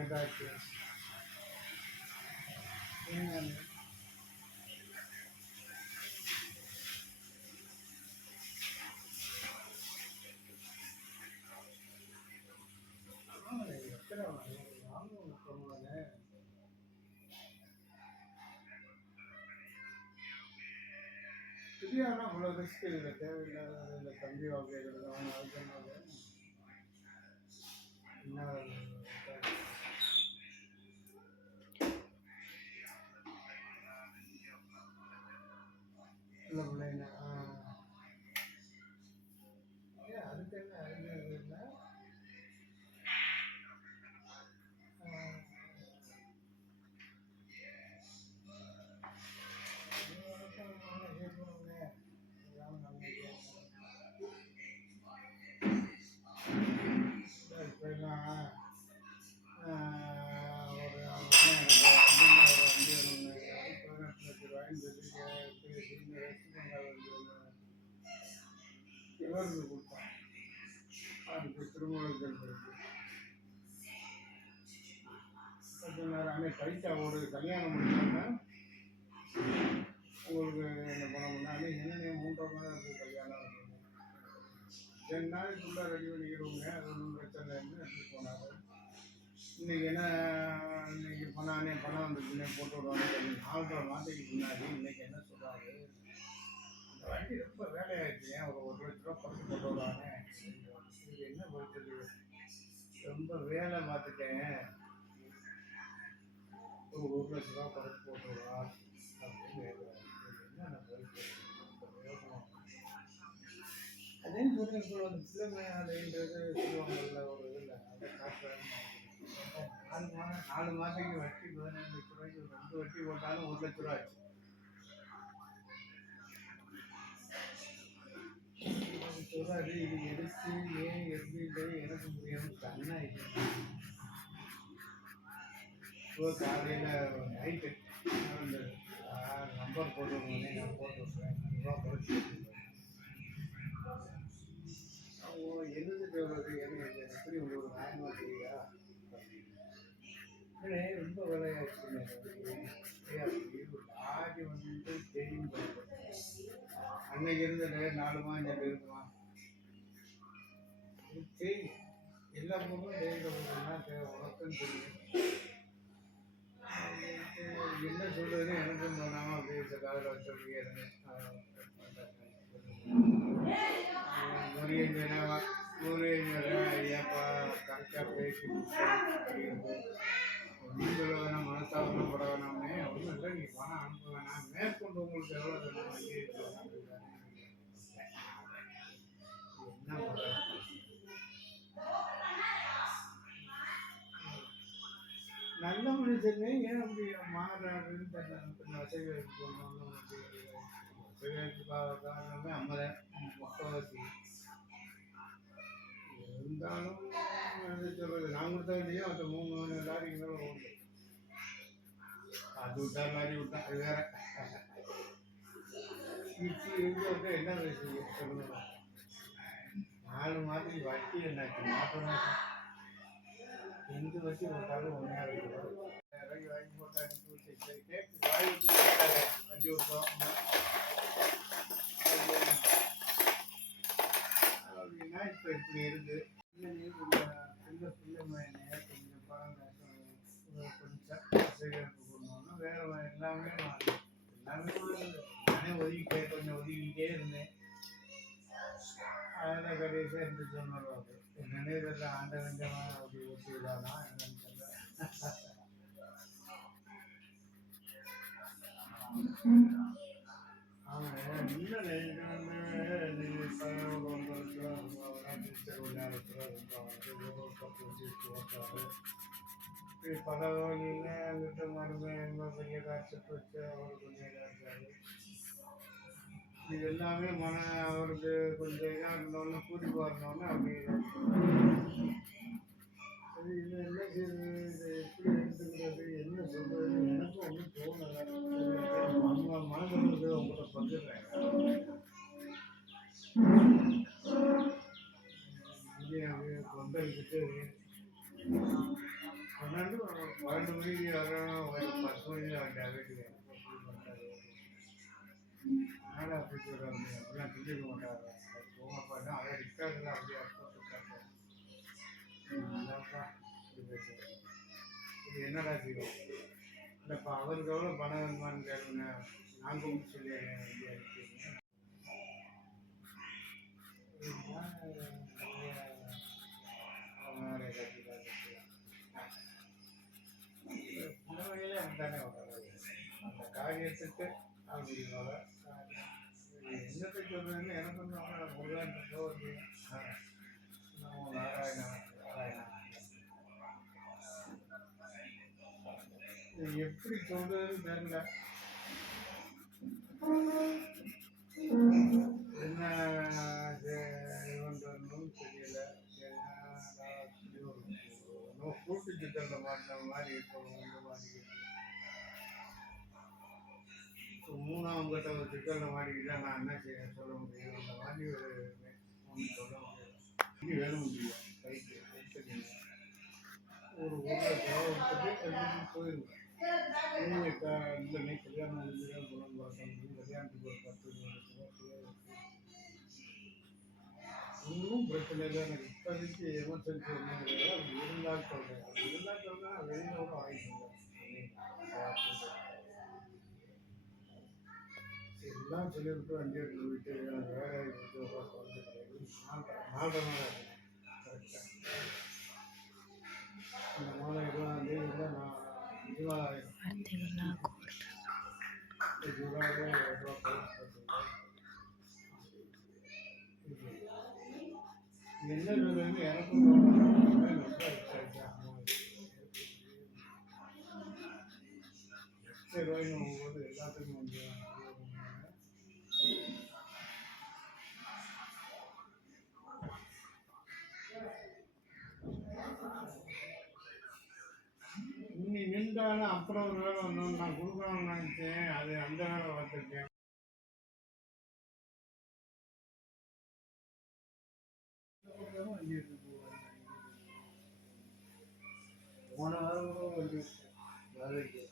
ஏதாச்சு எத்தனை வாங்க தெரியாதுன்னா அவ்வளோ ரிஸ்க் இல்லை, தேவையில்லாத இந்த தம்பி வாக்குறது அவன் அதுக்கு என்ன இல்லை பிள்ளைங்க அதுக்கு என்ன அறிஞர் இல்லை. இப்போலாம் ஒரு இவருக்கு கொடுத்தான், அதுக்கு திருமணத்தில் அன்னைக்கு பைசா ஒரு கல்யாணம் முடிச்சாங்கன்னா உங்களுக்கு என்ன பண்ண அன்னைக்கு என்ன 3 மணி நேரம் இருக்குது கல்யாணம். 2 நாளைக்குள்ளே ரெடி பண்ணிக்கிறவங்க, அது ஒன்றும் பிரச்சனை இல்லைன்னு எடுத்துகிட்டு போனாங்க. இன்றைக்கி என்ன, இன்னைக்கு பணம் வந்துச்சுன்னே போட்டு விடுவாங்க. 4.5 மாதத்துக்கு முன்னாடி இன்றைக்கி என்ன சொல்கிறாங்க, இந்த வண்டி ரொம்ப வேலையாகிடுச்சு, ஏன் ஒரு 1 லட்ச ரூபா பணம் போட்டு விடுவாங்க. இது என்ன போயிட்டு ரொம்ப வேலை பார்த்துட்டேன், ஒரு 1 லட்ச ரூபா பணம் போட்டு விடுவா அப்படின்னு என்ன போயிட்டு அதே சொல்லுங்க. அந்த பிள்ளைங்க அதைன்றது சொல்லுவாங்கல்ல, ஒரு இதில் அதை காட்டுறாங்க. 4 மாதத்துக்கு வட்டி 15 லட்ச ரூபாய்க்கு 2 வட்டி போட்டாலும் 1 லட்ச ரூபா ஆச்சு. சொல்றாரு, இது எதுக்கு ஏன் எப்படின்றது எனக்கு முடியாமல் கண்ணாயிடுச்சு. காலையில் நைட்டு நம்பர் போட்டு விடுங்க, நான் போட்டு விட்றேன், 2 ரூபா குறைச்சி எழுதுட்டு எவ்வளவு எப்படி உங்களுக்கு நியாயமா தெரியுதா? ரொம்ப விலையாச்சு. ஆடி வந்துட்டு தெரியும், அன்னைக்கு இருந்தது 4 மாதம் இருக்குமா தெரியும். எல்லா பொருளும் தேவையில்லை உனக்கும் தெரியும். என்ன சொல்றதுன்னு எனக்கும் தோணாமல் அப்படியே காதில் வச்சு இருந்தேன். ஐயாப்பா கரெக்டாக பேசி நீங்களும் மனசாபனம் பட வேணாமே, ஒன்றும் இல்லை, நீ பணம் அனுப்ப வேணாம், மேற்கொண்டு உங்களுக்கு எவ்வளோ வேணும் என்ன பண்ணுற. நல்ல மனுஷனே ஏன் அப்படி மாறாருன்னு தெரியல. வசதிகளுக்கு போகணும், வசதிகளுக்கு காரணமே 50 முக்கால்வாசி இருந்தாலும் சொல்றது. நான் கொடுத்த வேண்டியோ அந்த 3 லாரிக்கு மேலே உண்டு. அது விட்டா லாரி விட்டா அது வேற. இருந்து என்ன பேசுறீங்க சொல்லுங்க. 4 மாதத்துக்கு வட்டி என்னாச்சு, மாதம் எந்த வட்டி போட்டாலும் 1,000 ரூபாய் வாங்கி போட்டு அனுப்பி விட்டு கேட்டு வாங்கி விட்டு வண்டி விட்டோம் அப்படின்னா இப்போ இப்படி இருக்கு. பிள்ளை மயனே கொஞ்சம் பணம் கொஞ்சம் சேகரிப்பு பண்ணோம்னா வேற எல்லாமே நானே கொஞ்சம் ஒதுக்கிட்டே இருந்தேன். அதில் கடைசியாக இருந்து சொன்னது என்னன்னே தெரியல. ஆண்டவன் அப்படி ஒட்டிவிடானா என்னன்னு தெரியல. ஆமாம், இல்லை பல வழியில் அங்கிட்ட மருமை பெரிய காசு வச்சு அவர் கொஞ்சம் இதாக இருக்காரு. இது எல்லாமே அவருக்கு கொஞ்சம் இதாக இருந்தோன்னு கூட்டி போகிறோன்னு அப்படி சரி. இது என்ன செய்யுது, இது எப்படி எடுத்துக்கிறது, என்ன சொல்கிறது எனக்கும் ஒன்றும் தோணலை. நம்ம மனசுக்கு உங்கள்கிட்ட பகிர்றேன். இந்தியாவே கொண்டடிக்கிட்டு 12 மறுபடி வரணும் ஒரு 10 மணி வந்தேன் வீட்டுக்கு என்னடா அப்படி சொல்கிறாங்க அப்படிலாம் சொல்லிக்க மாட்டாங்க போங்கப்பா அதை ரிக்கார்டில் அப்படியே போட்டுருக்காங்க அதான்ப்பா இப்படி பேசுகிறேன் இது என்னடா செய்வோம் இல்லைப்பா அவருக்கு எவ்வளோ பணம் வேணுமான்னு கேளுங்க நான் கூப்பிட்டு சொல்லி ஐடியா இருக்கீங்க உணவையிலே தானே வராது அந்த காரியத்துக்கு அப்படிவாங்க என்னத்தை சொல்றதுன்னு எனக்கு வந்து முருகன் நாராயணா நாராயணா எப்படி சொல்றதுன்னு தெரியல என்ன இதுன்னு தெரியல என்ன கூட்டு சித்தரில் மாட்டின மாதிரி இருக்கும் இந்த மாதிரி மூணாம் கட்ட ஒரு சிக்கலில் மாட்டிக்கிட்டா நான் என்ன செய்ய சொல்ல முடியும் அந்த மாதிரி ஒரு ஒன்றும் சொல்ல முடியாது இது வேற முடியும் கைக்கு எடுத்துக்கீங்க ஒரு ஊரில் செலவு போயிருவேன் இல்லை நீ கல்யாணம் முடிஞ்சுதான் குணம் பார்க்கணும் கல்யாணத்துக்கு ஒரு 10 ஒன்றும் பிரச்சனை இல்லை எனக்கு இப்போதைக்கு எமர்ஜென்சி ஒன்றும் கிடையாது அது இருந்தால் சொல்கிறேன் அது இருந்தால் சொல்கிறேன் வெளியில் கூட வாங்கிக்கோங்க எல்லாம் சொல்லிவிட்டு வண்டி எடுத்து போயிட்டு எனக்கு வேலை வந்து கிடையாது 4.5 நாள் கரெக்டாக இந்த மாதம் 20ஆம் தேதி நான் 20,000 ஜூலாவே 2 என்ன சொல்றது எனக்கும் ரொம்ப ரூபாய்னு போகும்போது எல்லாத்துக்கும் வந்து இன்னி நின்றாலும் அப்புறம் ஒரு வேலை ஒன்று நான் கொடுக்கணும்னு நினச்சேன் அது அந்த வேலை பார்த்துருக்கேன் போன வாரம் கூட வண்டி வேலைக்கு